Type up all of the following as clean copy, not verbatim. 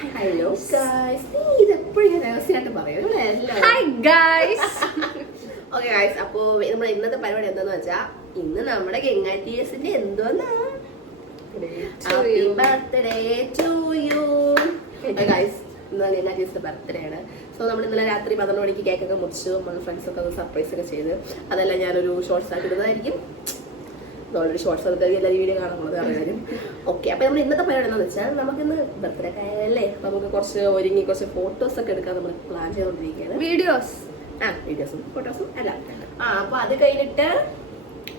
Hello guys, ഇത് എപ്പോഴും ഞാൻ രഹസ്യമായിട്ട് പറയും. Hi guys. ഓക്കെ ഗൈസ്, അപ്പോൾ നമ്മുടെ ഇന്നത്തെ പരിപാടി എന്താന്ന് വെച്ചാൽ ഇന്ന് നമ്മുടെ ഗംഗാറ്റിയസിന്റെ എന്തോന്നാ happy birthday to you guys. ഇന്ന് ഗംഗാറ്റിയസിന്റെ ബർത്ത്ഡേ ആണ്. സോ നമ്മൾ ഇന്നലെ രാത്രി 11 മണിക്ക് കേക്കൊക്കെ മുറിച്ചു. നമ്മൾ ഫ്രണ്ട്സൊക്കെ ഒന്ന് സർപ്രൈസ് ഒക്കെ ചെയ്ത് അതെല്ലാം ഞാനൊരു ഷോർട്സ് ആക്കി ഇടുന്നതായിരിക്കും. ഓൾറെഡി ഷോർട്സ് എടുത്താൽ എല്ലാവരും വീഡിയോ കാണുന്നത് അറിയാനും. ഓക്കെ, അപ്പോൾ നമ്മൾ ഇന്നത്തെ പരിപാടി എന്താണെന്ന് വെച്ചാൽ നമുക്കിന്ന് ബർത്ത്ഡേ ഒക്കെ ആയല്ലേ, നമുക്ക് കുറച്ച് ഒരുങ്ങി കുറച്ച് ഫോട്ടോസ് ഒക്കെ എടുക്കാൻ നമ്മൾ പ്ലാൻ ചെയ്തുകൊണ്ടിരിക്കുകയാണ്. വീഡിയോസും ഫോട്ടോസും അല്ല. അപ്പോൾ അത് കഴിഞ്ഞിട്ട്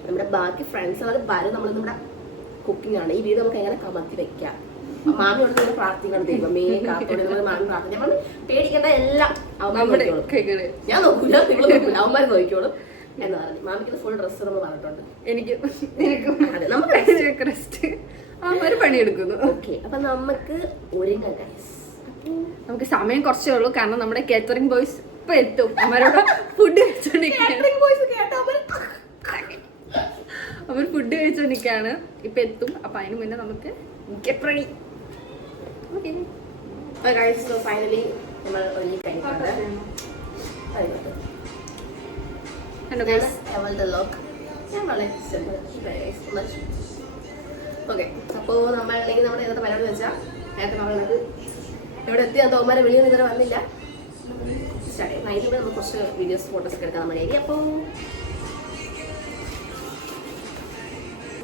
നമ്മുടെ ബാക്കി ഫ്രണ്ട്സ് അത് വരും. നമ്മൾ നമ്മുടെ കുക്കിംഗ് ആണ്. ഈ വീഡിയോ നമുക്ക് എങ്ങനെ കമത്തി വെക്കാം. മാമി കൊണ്ട് നമ്മൾ പ്രാർത്ഥിക്കണം, ദൈവമേ കാത്തോടെ നമ്മൾ മാമി പ്രാർത്ഥന. നമ്മൾ പേടിക്കേണ്ട എല്ലാം ഞാൻ നോക്കൂല, നിങ്ങൾ നോക്കൂല, അവന്മാർ നോക്കിക്കോളും എന്ന് പറഞ്ഞു. മാമിക്ക് ഫുൾ ഡ്രസ്സ് നമ്മൾ പറഞ്ഞിട്ടുണ്ട്. അവര് പണിയെടുക്കുന്നു. ഓക്കെ, അപ്പൊ നമുക്ക് ഒരുങ്ങാം ഗൈസ്. നമുക്ക് സമയം കുറച്ചേ ഉള്ളൂ, കാരണം നമ്മുടെ കാറ്ററിംഗ് ബോയ്സ് ഇപ്പൊ എത്തും. അവരോട് ഫുഡ് അവർ ഫുഡ് കഴിച്ചോണ്ടിരിക്കാണ്. ഇപ്പൊ എത്തും. അപ്പൊ അതിന് മുന്നേ നമുക്ക് ഗെറ്റ് റെഡി. ഫൈനലി നമ്മൾ ഒരുങ്ങി കഴിഞ്ഞിട്ടുണ്ട്. ഓക്കെ, അപ്പോൾ നമ്മളല്ലെങ്കിൽ നമ്മുടെ ഇന്നത്തെ പരിപാടി വെച്ചാൽ നേരത്തെ നമ്മളത് എവിടെ എത്തി തോമാരെ വെളിയിൽ ഇതുവരെ വന്നില്ല. നൈറ്റിൽ നമുക്ക് കുറച്ച് വീഡിയോസ് ഫോട്ടോസ് ഒക്കെ എടുക്കാം നമ്മുടെ ഏരിയ. അപ്പോൾ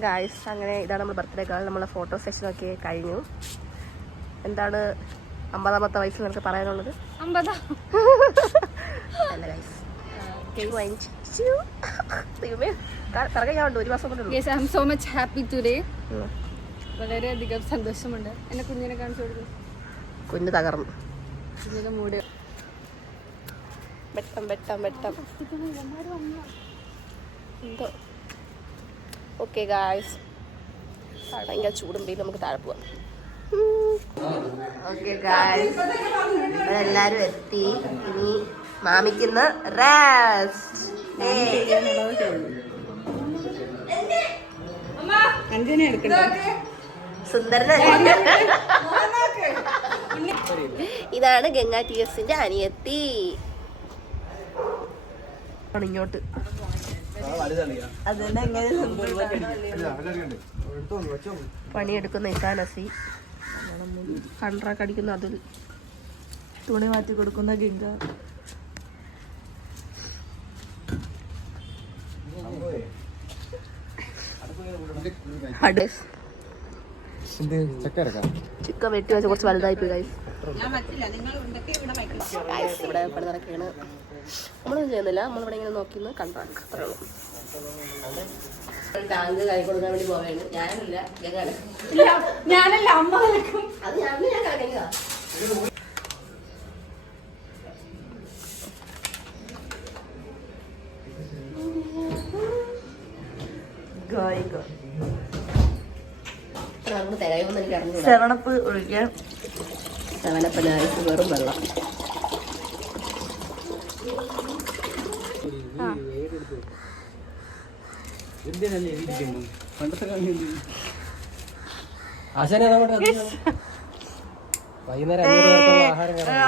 ഗായ്സ്, അങ്ങനെ ഇതാണ് നമ്മുടെ ബർത്ത്ഡേ കാൾ. നമ്മളെ ഫോട്ടോ സെഷനൊക്കെ കഴിഞ്ഞു. എന്താണ് 50ാമത്തെ വയസ്സിൽ നിനക്ക് പറയാനുള്ളത്? 50 അല്ല ഗൈസ്, ഒരു മാസം സോ മച്ച് ഹാപ്പി ടുഡേ. വളരെയധികം സന്തോഷമുണ്ട്. എന്നെ കുഞ്ഞിനെ കാണിച്ചു കൊടുക്കും. കുഞ്ഞ് തകർന്നു. കുഞ്ഞിന്റെ മൂട് വെട്ടം എന്തോ. ഓക്കെ ഗായ്സ്, ഭയങ്കര ചൂടും പെയ്ത് നമുക്ക് താഴെ പോവാം. ഓക്കെ ഗായ്സ്, എല്ലാരും എത്തി. ഇനി മാമിക്കുന്ന് റെസ്റ്റ്. ഇതാണ് ഗംഗാറ്റിയസിന്റെ അനിയത്തി. ഇങ്ങോട്ട് പണിയെടുക്കുന്ന ഇസാനസി, കണ്ട്രാക്ക് അടിക്കുന്ന അതുൽ, തുണി മാറ്റി കൊടുക്കുന്ന ഗംഗ. ചിക്കൻ വെട്ടി വെച്ച് കുറച്ച് വലുതായി പോയി ഗൈസ്. ഇവിടെ പണി നടക്കുകയാണ്. നമ്മളൊന്നും ചെയ്യുന്നില്ല, നമ്മളിവിടെ ഇങ്ങനെ നോക്കിന്ന് കണ്ട്രാക്ക്, അത്രേ ഉള്ളൂ. ടാങ്ക് കൈ കൊടുക്കാൻ വേണ്ടി പോവുകയാണ്. ഞാനല്ല, അമ്മ കളിക്കും. അത് ഞാൻ കളിക്കുന്നതാ. തികയുമെന്ന് എനിക്ക് അറിഞ്ഞു. സെവനപ്പ് ഒഴിക്കാൻ. സെവനപ്പ് വെറും വെള്ളം.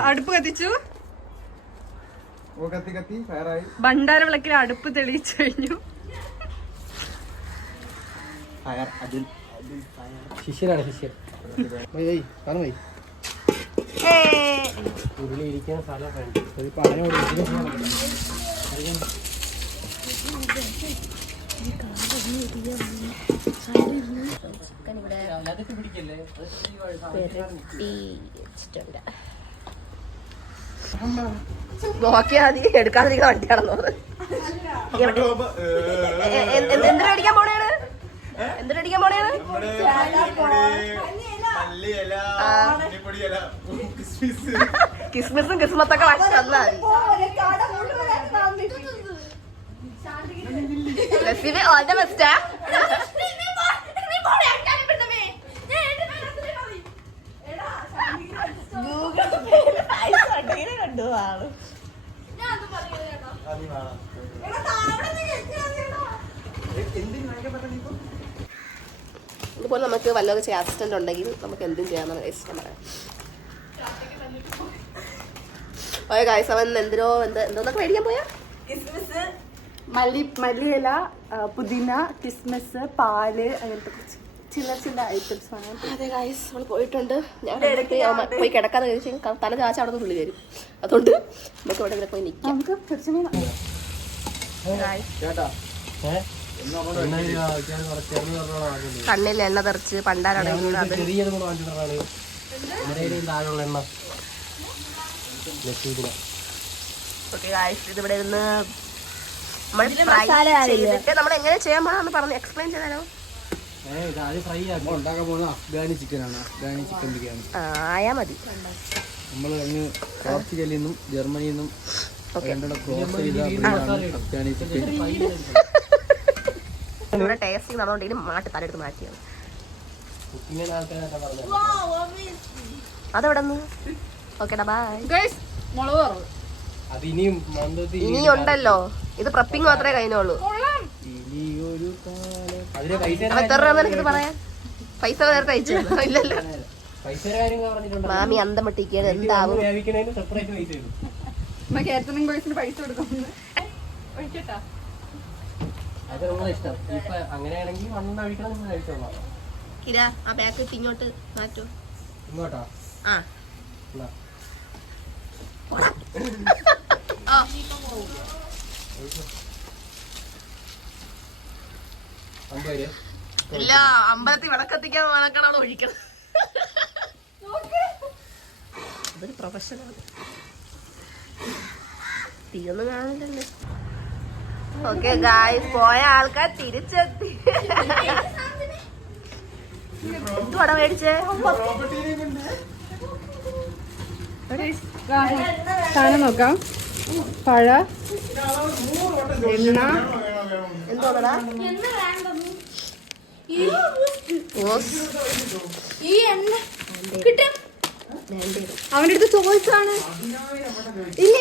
അടുപ്പ് കത്തിച്ചു. ഭണ്ഡാര വിളക്കിൽ അടുപ്പ് തെളിയിച്ചു കഴിഞ്ഞു. ശിഷ്യനാണ് ശിഷ്യൻ. ഉരുളിയിരിക്കുന്ന സ്ഥലം നോക്കിയാ മതി, എടുക്കാതിരിക്കുന്ന വണ്ടിയാണെന്ന് തോന്നുന്നത്. എന്തിനടിക്കാൻ പോണേണ്? എന്തിനടിക്കാൻ പോണേണ്? കിസ്മിസും കിസ്മത്തൊക്കെ വാങ്ങി തന്നാ മതി. All the best. ഇതുപോലെ നമുക്ക് വല്ലതൊക്കെ ചെയ്യാൻ അസിസ്റ്റന്റ് ഉണ്ടെങ്കിൽ നമുക്ക് എന്തും ചെയ്യാമെന്നാണ് ഇഷ്ടം പറയാം. ഓ ഗൈസ് അവൻ എന്തോന്നൊക്കെ മേടിക്കാൻ പോയാ? മല്ലിയില, പുതിന, കിസ്മിസ്, പാല്, അങ്ങനത്തെ കുറച്ച് ചില ഐറ്റംസ് ആണ്. അതെ ഗൈസ് നമ്മൾ പോയിട്ടുണ്ട്. ഞാൻ പോയി കിടക്കാന്ന് കഴിച്ചു തല ചാച്ച അവിടെ നിന്ന് തുള്ളി വരും. അതുകൊണ്ട് നമുക്ക് ഇവിടെ പോയി നിൽക്കാം. നമുക്ക് കണ്ണിൽ എണ്ണ തെറിച്ച് പണ്ടാരാണ് ഇതിവിടെ ഇരുന്ന് നമ്മൾ എങ്ങനെ ചെയ്യാൻ പോണെന്ന് പറഞ്ഞ് എക്സ്പ്ലെയിൻ ചെയ്താലോ? ഉണ്ടാക്കാൻ പോകുന്ന അഫ്ഗാനി ചിക്കനാണ്. അഫ്ഗാനി ചിക്കൻ ബിരിയാണി ആയാ മതി. നമ്മൾ അങ്ങ് പോർച്ചുഗലിൽ നിന്നും ജർമ്മനിയിൽ നിന്നും ക്രോസ് ചെയ്ത അഫ്ഗാനി ചിക്കൻ. ഇവിടെ ടേസ്റ്റിംഗ് നടന്നുകൊണ്ട് ഇനി തലെടുത്ത് മാറ്റിയാണ്. അതെവിടെ നിന്ന് ഓക്കേടാ ബൈ. അത് ഇനിയും ഇനിയുണ്ടല്ലോ. ഇത് പ്രപ്പിങ് മാത്രമേ കഴിഞ്ഞുള്ളൂ. എത്ര രൂപ എനിക്കിത് പറയാൻ? പൈസ നേരത്തെ അയച്ചു ഇല്ലല്ലോ. മാമി അന്തം വിട്ടിരിക്കുകയാണ്. എന്താവും കാറ്ററിംഗ് ബോയ്സിന് പൈസ കൊടുക്കുന്നു. അത് നമ്മളെ ഇഷ്ടം. ഇപ്പൊ അങ്ങനെയാണെങ്കിൽ വണ്ണം കഴിക്കണം, നിങ്ങൾ കഴിച്ചോളാം. ഇര ആ ബാക്ക് ഇട്ട് ഇങ്ങോട്ട് മാറ്റോ? ഇങ്ങോട്ടാ? ആ ഇല്ല, അമ്പലത്തിൽ വിളക്കത്തിക്കാൻ വണക്കണോ ഒഴിക്കണം. അതൊരു പ്രൊഫഷനാണ്. തീയൊന്നും കാണില്ലല്ലേ. ഓക്കെ ഗായ്സ്, പോയ ആൾക്കാർ തിരിച്ചെത്തി. എന്തുവാടാ മേടിച്ചേ? സാധനം നോക്കാം. പഴ, എണ്ണ, എന്തോന്നടാ അവന്റെ അടുത്ത് ചോദിച്ചാണ്. ഇല്ല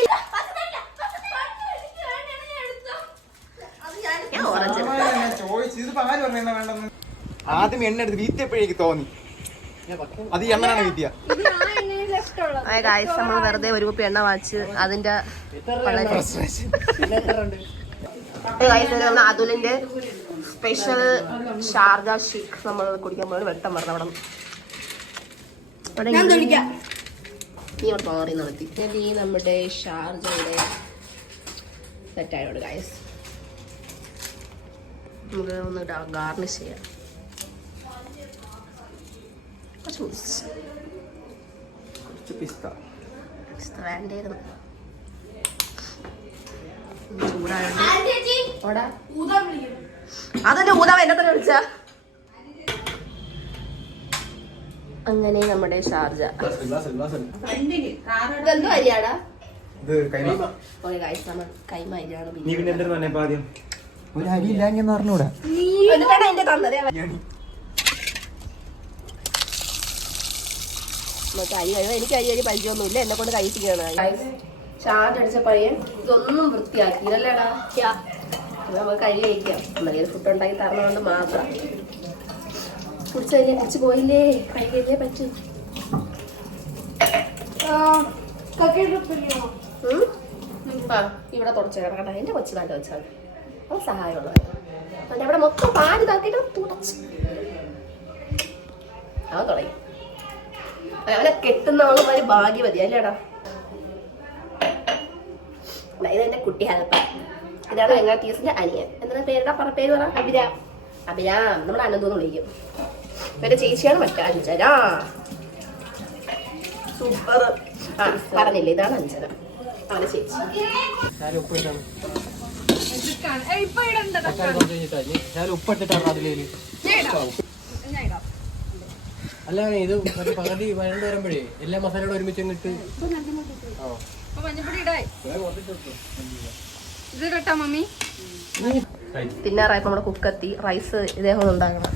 ആദ്യം എണ്ണ എടുത്ത് വീത്തിയപ്പോഴേക്ക് തോന്നി അത് എണ്ണനാണ് വീത്തിയ. നമ്മൾ വെറുതെ ഒരു കുപ്പി എണ്ണ വാങ്ങിച്ച് അതിന്റെ അതുലിന്റെ സ്പെഷ്യൽ ഷാർജ ഷേക്ക് നമ്മൾ കുടിക്കാൻ പോയി. വെട്ടം പറഞ്ഞ അവിടെ നീ അവിടെ മാറി നടത്തി. ഈ നമ്മുടെ ഷാർജയുടെ സെറ്റായോട് ഗൈസ് നമുക്ക് ഒന്ന് ഗാർണിഷ് ചെയ്യാം. വേണ്ടായിരുന്നു ചൂടായോണ്ട്. അതല്ലേ ഊതാവ എന്നെ തന്നെ വിളിച്ച. അങ്ങനെ നമ്മുടെ ഷാർജ ഇതെന്തോ അരിയാടാ? കൈമ അരിയാണ്. ഒരു അരി ഇല്ലാന്ന് പറഞ്ഞൂടാ. എനിക്ക് അരി പരിചയമൊന്നുമില്ല, എന്നെ കൊണ്ട് കഴിപ്പിക്കുകയാണ്. ഷാർജ് അടിച്ച പയ്യൻ ഇതൊന്നും വൃത്തിയാക്കിയില്ലല്ലേടാ. നമുക്ക് കഴി കഴിക്കാം. എന്തെങ്കിലും ഫുഡ് ഉണ്ടാക്കി തരണതുകൊണ്ട് മാത്രം. കുടിച്ചു കഴിഞ്ഞാൽ കുടിച്ചു പോയില്ലേ, കഴിക്കല്ലേ പറ്റൂ. ഇവിടെ തുടച്ചു കിടക്കട്ടെ. എന്റെ കൊച്ചു നല്ല വെച്ചാൽ അത് സഹായമുള്ളത്. അവൻ്റെ അവിടെ മൊത്തം പാല് താക്കിയിട്ട് തുടച്ച് അവൻ തുടങ്ങി. അവനെ കെട്ടുന്നവളുമാര് ഭാഗ്യവതി അല്ലേടാ. ഇതെന്റെ കുട്ടി ഹലപ്പ. ഇതാണ് വെങ്ങാട്ടീസിന്റെ അനിയൻ. എന്താണ് പേരുടെ പേര് പറ? അഭിരാം. അഭിരാം നമ്മൾ അനന്തോന്ന് വിളിക്കും. ഇവരുടെ ചേച്ചിയാണ് മറ്റേ അഞ്ജന. സൂപ്പർ. ആ പറഞ്ഞില്ലേ, ഇതാണ് അഞ്ജന അവന്റെ ചേച്ചി. അല്ല ഇത് പകുതി വരണ്ട് വരുമ്പോഴേ എല്ലാ മസാലയോടെ ഒരുമിച്ച് ഇട്ട് തിന്നാറായപ്പോ നമ്മുടെ കുക്കെത്തി. റൈസ് ഇദ്ദേഹം ഉണ്ടാകണം.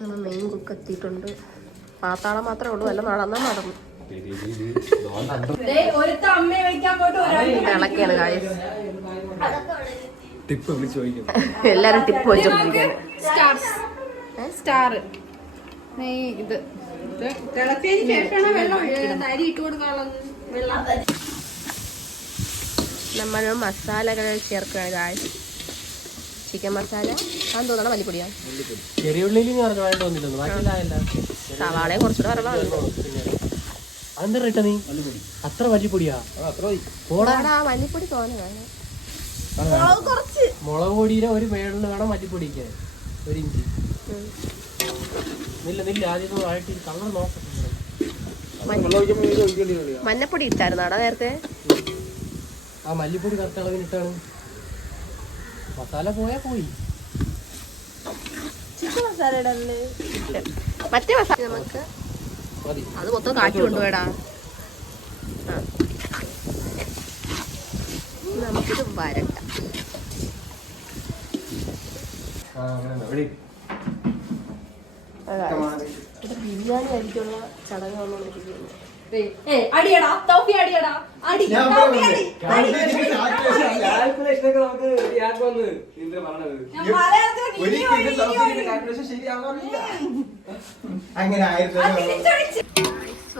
നമ്മൾ മെയിൻ കുക്കെത്തിയിട്ടുണ്ട്. പാത്താളം മാത്രമേ ഉള്ളൂ, എല്ലാം നടന്നാ നടന്നു. ഇളക്കാണ് കാര്യം. എല്ലാരും ടിപ്പ് വെച്ചോണ്ടിരിക്കുന്നു. ഇത് തിളച്ചതിന് ശേഷമാണ് വെള്ളം അരി ഇട്ട് കൊടുക്കാനുള്ളത്. വെള്ളം നമ്മൾ മസാലകൾ ചേർക്കുകയാണ് ഗായ്സ്. ചിക്കൻ മസാല അത് തോന്നണം മല്ലിപ്പൊടിയാ. ചെറിയുള്ളിൽ വേണ്ട വന്നില്ലെന്ന് ബാക്കിയില്ല. സവാളയും കുറച്ചുകൂടെ വരണം. അതെന്താ ഇട്ട നീ അത്ര മല്ലിപ്പൊടിയാ? പോടാ മല്ലിപ്പൊടി തോന്നെ വേണം. കുറച്ച് മുളക് പൊടിയിലെ ഒരു മേളിൽ വേണം മല്ലിപ്പൊടിക്ക് 1 ഇഞ്ച്. നില്ല ആദ്യം ആയിട്ട് കളർ നോക്കാം. മഞ്ഞപ്പൊടി ഇട്ടായിരുന്നാടാ നേരത്തെ? ആ മല്ലിപ്പൊടി കറക്റ്റ് അളവിനിട്ടാണ്. മസാല പോയാ പോയി. ചിക്കൻ മസാല ഇടല്ലേ? മറ്റേ മസാല നമുക്ക് മതി. അത് മൊത്തം കാറ്റ് കൊണ്ടുപോയടാ. നമുക്കിത് വരട്ട. ബിരിയാണി ആയിരിക്കുള്ള ചടങ്ങാണോ ഇരിക്കുന്നത്. അടിയടാ തോപ്പി അടിയടാ അടി തോപ്പി അടി അടി.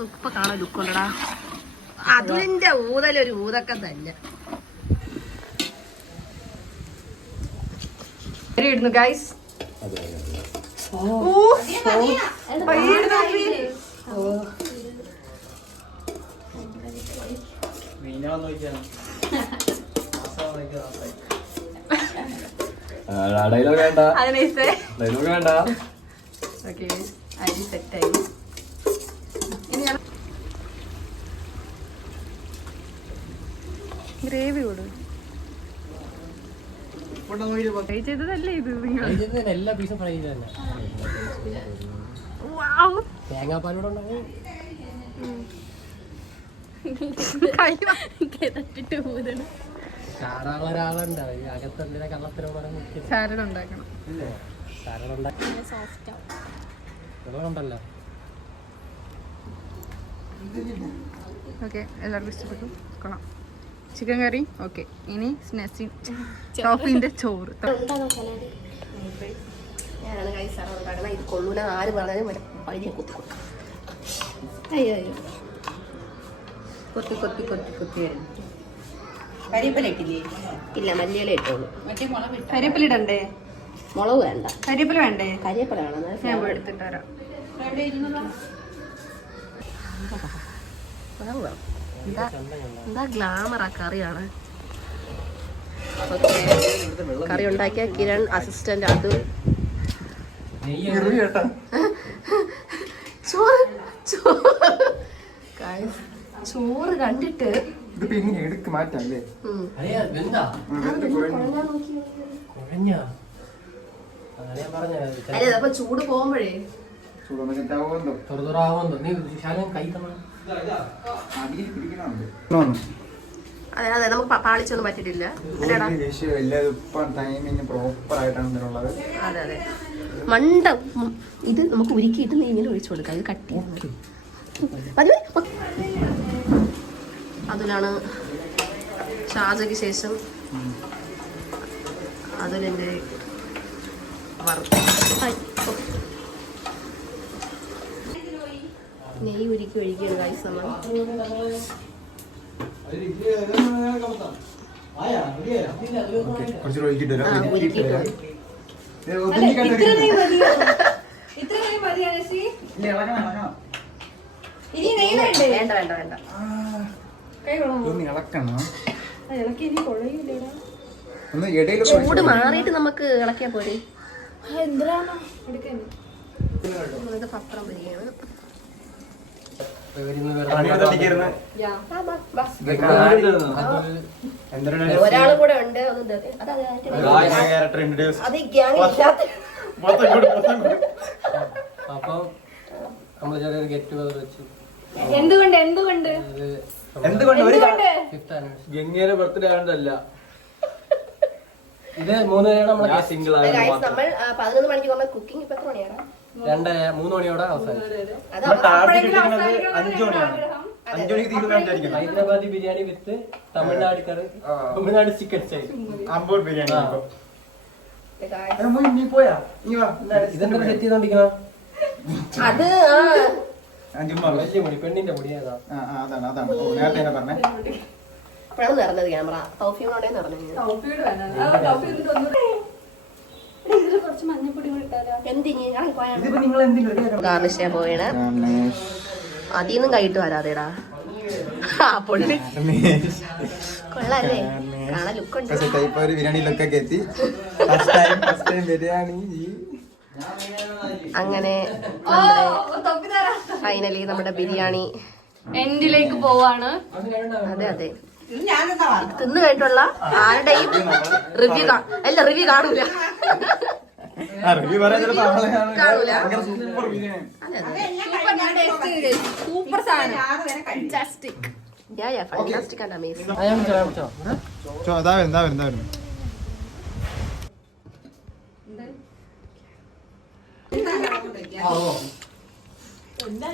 ഇപ്പൊ കാണാൻ ലുക്കുണ്ടടാ. അതിന്റെ ഊതലൊരു ഊതക്കം തന്നെ. ഇടുന്നു ഗൈസ്. ഡയലോഗ് വേണ്ട. ഡയലോഗ് വേണ്ട. ഓക്കെ അരി സെറ്റായി. ഇനി ഗ്രേവി കൊടു. ഫ്രൈ ചെയ്തതല്ലേ ഇത് നിങ്ങൾ? എല്ലാ പീസും ഫ്രൈ ചെയ്ത് തന്നെ. തേങ്ങാപ്പാലൂടെ ഉണ്ടെങ്കിൽ ചാടാനുള്ള ഒരാളുണ്ട്. അകത്തെന്തിനാ കള്ളത്തിനോടെ സാലഡ് ഉണ്ടാക്കണം. വെള്ളമുണ്ടല്ലോ. ഓക്കെ എല്ലാവർക്കും ഇഷ്ടപ്പെട്ടു. കൊള്ളാം. ചിക്കൻ കറി ഓക്കെ. ഇനി ടോഫിന്റെ ചോറ്. ഞാനാണ് ഗൈസ് കാരണം ഇത് കൊള്ളൂല ആര് പറഞ്ഞാലും പഴയ കുത്തി കൊടുക്കാം. അയ്യോ അയ്യോ കൊത്തി കൊത്തി കൊത്തി കൊത്തി വരുന്നു. കരിവേപ്പില ഇട്ടില്ലേ? ഇല്ല മല്ലിയില ഇട്ടോളൂ. കരിവേപ്പില ഇടണ്ടേ? മുളക് വേണ്ട. കരിവേപ്പില വേണ്ടേ? കരിവേപ്പില വേണം. ഞാൻ പോയി എടുത്തിട്ട് വരാം. എന്താ ഗ്ലാമറാ കറിയാണ്. കറി ഉണ്ടാക്കിയ കിരൺ, അസിസ്റ്റന്റ് അതുൽ. ചോറ് കണ്ടിട്ട് മാറ്റല്ലേ? അല്ലേ അപ്പൊ ചൂട് പോകുമ്പോഴേ അതെ അതെ നമുക്ക് പാളിച്ചൊന്നും പറ്റിട്ടില്ല. അതെ അതെ മണ്ട ഇത് നമുക്ക് ഉരുക്കിയിട്ട് നീ ഇങ്ങനെ ഒഴിച്ചു കൊടുക്കാം. ഇത് കട്ടി അതിലാണ് ഷാജയ്ക്ക് ശേഷം അതിലെന്റെ നെയ്യ് ഉരുക്കി ഒഴിക്കുകയാണ് ഗൈസ് നമ്മൾ. വേണ്ട വേണ്ട വേണ്ട. ചൂട് മാറിയിട്ട് നമുക്ക് ഇളക്കിയാ പോരെ. ഇത് പത്രം വരികയാണ്. ഒരാളും കൂടെ ഉണ്ട്. അത് അപ്പൊ നമ്മള് ചെറിയൊരു ഗെറ്റ് ടുഗദർ വെച്ചു. എന്തുകൊണ്ട് എന്തുകൊണ്ട് ഗംഗയുടെ ബർത്ത്ഡേ ആയതല്ല ഇത്. 3 നമ്മളെ സിംഗിൾ ആണ്. നമ്മൾ 11 മണിക്ക് വന്ന കുക്കിംഗ് ഇപ്പൊ എത്ര മണിയാണ്? 3 മണിയോടെ അവസാനിച്ചു. ഹൈദരാബാദി ബിരിയാണി വിത്ത് തമിഴ്നാട് കറി, തമിഴ്നാട് ചിക്കൻ സ്റ്റൈൽ ബിരിയാണി. ഇതെന്താ സെറ്റ് ചെയ്തോണ്ടിരിക്കണ? അത് വലിയ പൊടി പെണ്ണിന്റെ പൊടി ഏതാ? അതാണ് അതാണ് ഓ, നേരത്തെ തന്നെ പറഞ്ഞേ. ഇപ്പോഴാണ് നിറഞ്ഞത് ക്യാമറ. ടോഫിയോടെ നിറഞ്ഞു. കുറച്ച് മഞ്ഞപ്പൊടി ഇട്ടാലോ? എന്തിന് ഇതിപ്പോ നിങ്ങൾ എന്തെങ്കിലും ഗാർണിഷ് പോയാണ്. അതിന്നും കൈയിട്ട് വരാതെടാ. ആ പൊള്ളി കൊള്ളാല്ലേ, കാണാൻ ലുക്കുണ്ട്. ടൈപ്പ് ഒരു ബിരിയാണിയിലൊക്കെ എത്തി. First time biryani. അങ്ങനെ ഫൈനലി നമ്മുടെ ബിരിയാണി എൻഡിലേക്ക് പോവാണ്. അതെ അതെ, തിന്നു കഴിഞ്ഞിട്ടുള്ള ആരുടെയും റിവ്യൂ അല്ല റിവ്യൂ കാണൂല. കാണൂല. സൂപ്പർ സാധനം. ഫാന്റാസ്റ്റിക്. Fantastic and amazing. എന്താ വരുന്നു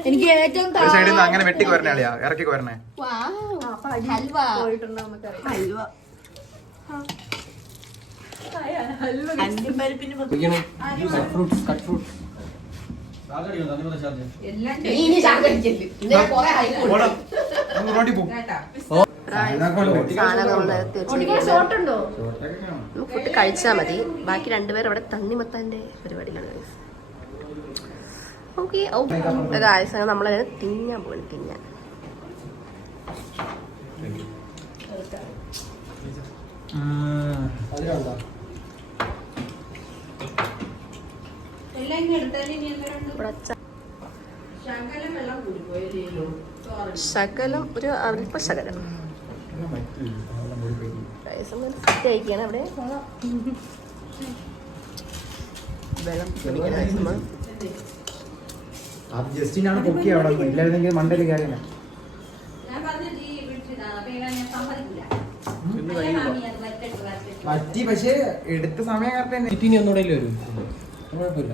എനിക്ക് ഏറ്റവും സൈഡിൽ നിന്ന് അങ്ങനെ വെട്ടി കോരണേ അളിയാ, ഇറക്കി കോരണേ. പോയിട്ടുണ്ട് നമുക്കറിയാം. ഫുഡ് കഴിച്ചാൽ മതി. ബാക്കി രണ്ടുപേരും അവിടെ തണ്ണിമത്താന്റെ പരിപാടിയിലാണ്. ഓക്കെ ഓക്കെ നമ്മളതിനെ തിന്നാൻ പോകണം. തിന്നാൻ ശകലം ഒരു അല്പ ശകലം കഴിക്കണം. അവിടെ വെള്ളം ജസ്റ്റിനാണ് കുക്കി അവിടെ ഇല്ലായിരുന്നെങ്കിൽ മണ്ടയിൽ കയറിയ പറ്റി. പക്ഷെ എടുത്ത സമയം കറക്റ്റ് തന്നെ. ഇനി ഒന്നുകൂടെ വരും, കുഴപ്പമില്ല.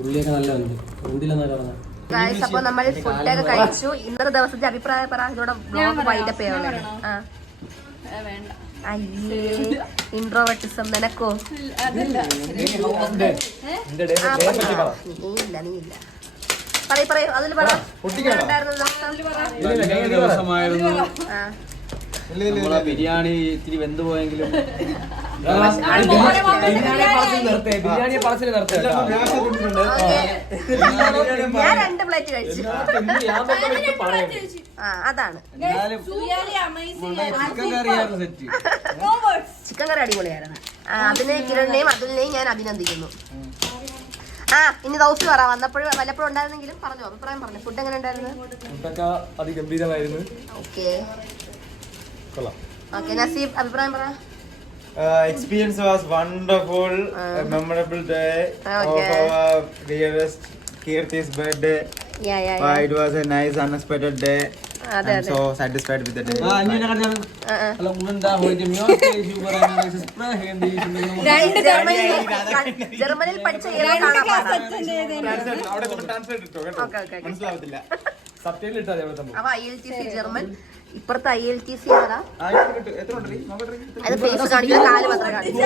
ഉള്ളിയൊക്കെ നല്ല എന്തിലെന്നാ പറഞ്ഞത്. ഗായ്സ്, അപ്പൊ നമ്മൾ ഫുഡൊക്കെ കഴിച്ചു. ഇന്നത്തെ ദിവസത്തെ അഭിപ്രായം പറ. ഇതോടെ ബ്ലോഗ് വൈൻഡപ്പ് ചെയ്യണം. അയ്യേ, ഇൻട്രോവർട്ടിസം നിനക്കോ? നീയില്ല പറയൂ. അതിൽ പറ. ദിവസമായിരുന്നു ബിരിയാണി ഇത്തിരി വെന്ത് പോയെങ്കിലും ബിരിയാണി പറച്ചിൽ നിർത്തേ. ഞാൻ 2 പ്ലേറ്റ് കഴിച്ചു. അതാണ് ചിക്കൻ കറി അടിപൊളിയായിരുന്നു. അതിനെ കിരണിനെയും അതുലിനെയും ഞാൻ അഭിനന്ദിക്കുന്നു. ഇനി ദൗസ് പറ. വല്ലപ്പോഴും ഉണ്ടായിരുന്നെങ്കിലും പറഞ്ഞു, അഭിപ്രായം പറഞ്ഞു. ഫുഡ് എങ്ങനെ ഉണ്ടായിരുന്നു? ഫുഡൊക്കെ അതിഗംഭീരമായിരുന്നു. ഓക്കെ നസീബ്, അഭിപ്രായം പറ. Experience was wonderful, a memorable day of our dearest Kirti's birthday. It was a nice unexpected day. I'm so satisfied with the day. ജർമ്മനിയിൽ പഠിച്ച അപ്പൊ IELTC ജർമ്മൻ. ഇപ്പുറത്തെ IELTC ആരാ? അത് ഫേസ് കാണിക്കുന്ന കാല് മാത്രം കാണിക്കും.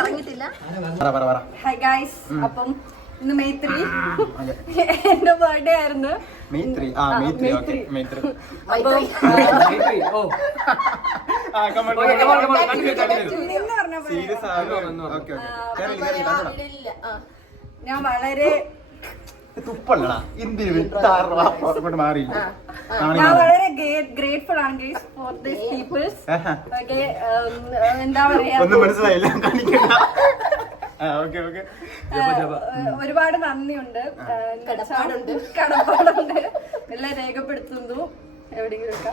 ഇറങ്ങിയിട്ടില്ല. ഹായ് ഗൈസ്, അപ്പം ഇന്ന് May 3 എന്റെ ബർത്ത്ഡേ ആയിരുന്നു. ഞാൻ വളരെ ഗ്രേറ്റ്ഫുൾ ആണ് ഗൈസ് ഫോർ ദിസ് പീപ്പിൾസ്. എന്താ പറയാ, ഒരുപാട് നന്ദിയുണ്ട്, കടപ്പാടുണ്ട്, എല്ലാം രേഖപ്പെടുത്തുന്നു എവിടെയെങ്കിലും ഒക്കെ.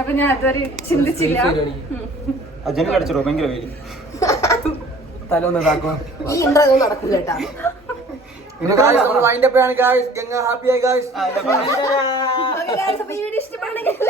അപ്പൊ ഞാൻ അതുവരെ ചിന്തിച്ചില്ല. ഭയങ്കര പേര് തലൊന്നും ഈ ഇൻട്രോ നടക്കില്ല കേട്ടാ. ഇഷ്ടപ്പെടുന്നെങ്കിൽ